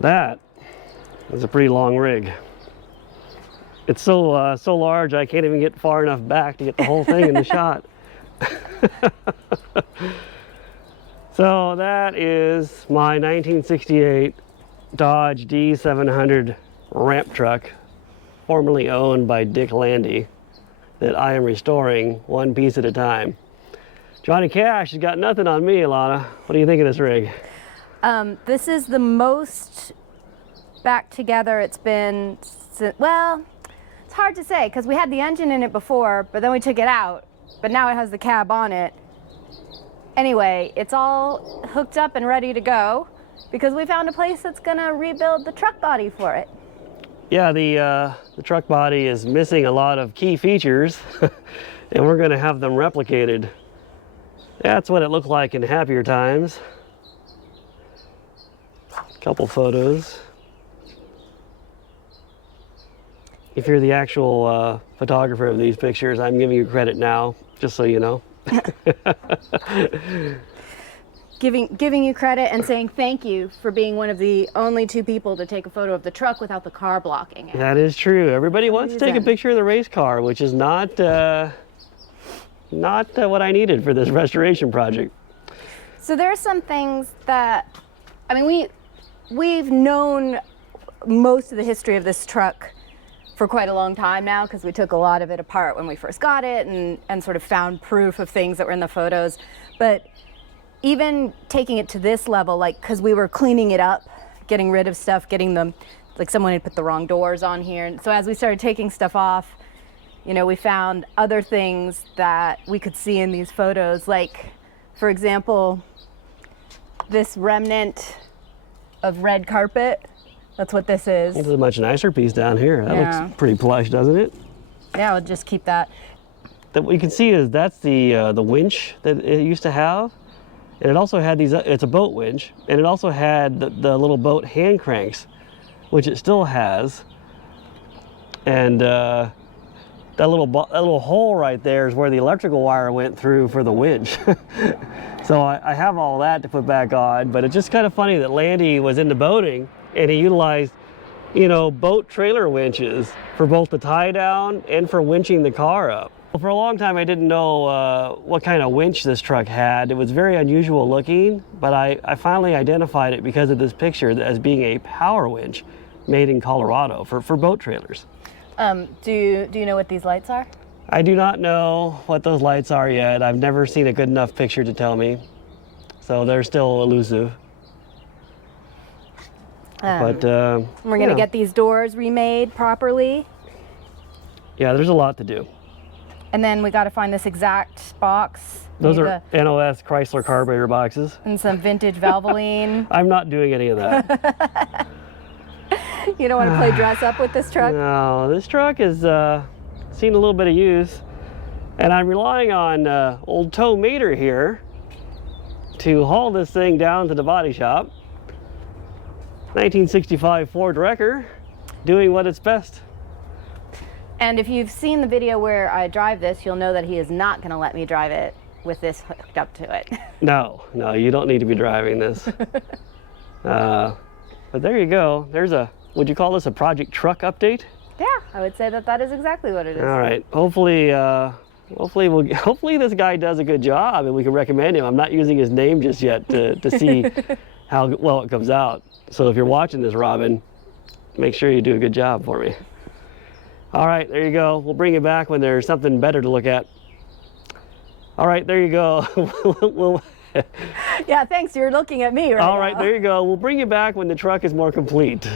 That is a pretty long rig. It's so large I can't even get far enough back to get the whole thing in the shot. So that is my 1968 Dodge D700 ramp truck, formerly owned by Dick Landy, that I am restoring one piece at a time. Johnny Cash has got nothing on me, Alana. What do you think of this rig? This is the most back together it's been, well, it's hard to say because we had the engine in it before, but then we took it out, but now it has the cab on it. Anyway, it's all hooked up and ready to go because we found a place that's gonna rebuild the truck body for it. Yeah, the truck body is missing a lot of key features and we're gonna have them replicated. That's what it looked like in happier times. Couple photos. If you're the actual photographer of these pictures, I'm giving you credit now, just so you know. Giving you credit and saying thank you for being one of the only two people to take a photo of the truck without the car blocking it. That is true. Everybody wants to take a picture of the race car, which is not what I needed for this restoration project. So there are some things that, I mean, we've known most of the history of this truck for quite a long time now because we took a lot of it apart when we first got it and sort of found proof of things that were in the photos. But even taking it to this level, like, because we were cleaning it up, getting rid of stuff, getting them, like someone had put the wrong doors on here. And so as we started taking stuff off, you know, we found other things that we could see in these photos. Like, for example, this remnant of red carpet. That's what this is. This is a much nicer piece down here. That looks pretty plush, doesn't it? Yeah, we'll just keep that. What you can see is that's the winch that it used to have. And it also had these, it's a boat winch, and it also had the little boat hand cranks, which it still has. And that little hole right there is where the electrical wire went through for the winch. So I have all that to put back on, but it's just kind of funny that Landy was into boating and he utilized, you know, boat trailer winches for both the tie down and for winching the car up. For a long time I didn't know what kind of winch this truck had. It was very unusual looking, but I finally identified it because of this picture as being a power winch made in Colorado for boat trailers. Do you know what these lights are? I do not know what those lights are yet. I've never seen a good enough picture to tell me. So they're still elusive. But we're gonna get these doors remade properly. Yeah, there's a lot to do. And then we got to find this exact box. Those are NOS Chrysler carburetor boxes. And some vintage Valvoline. I'm not doing any of that. You don't want to play dress up with this truck? No, this truck has seen a little bit of use. And I'm relying on old Tow Mator here to haul this thing down to the body shop. 1965 Ford Wrecker, doing what it's best. And if you've seen the video where I drive this, you'll know that he is not going to let me drive it with this hooked up to it. No, you don't need to be driving this. But there you go. There's would you call this a project truck update? Yeah, I would say that is exactly what it is. All right. Hopefully this guy does a good job and we can recommend him. I'm not using his name just yet to see how well it comes out. So if you're watching this, Robin, make sure you do a good job for me. All right, there you go. We'll bring you back when there's something better to look at. All right, there you go. Yeah, thanks. You're looking at me right now. All right, there you go. We'll bring you back when the truck is more complete.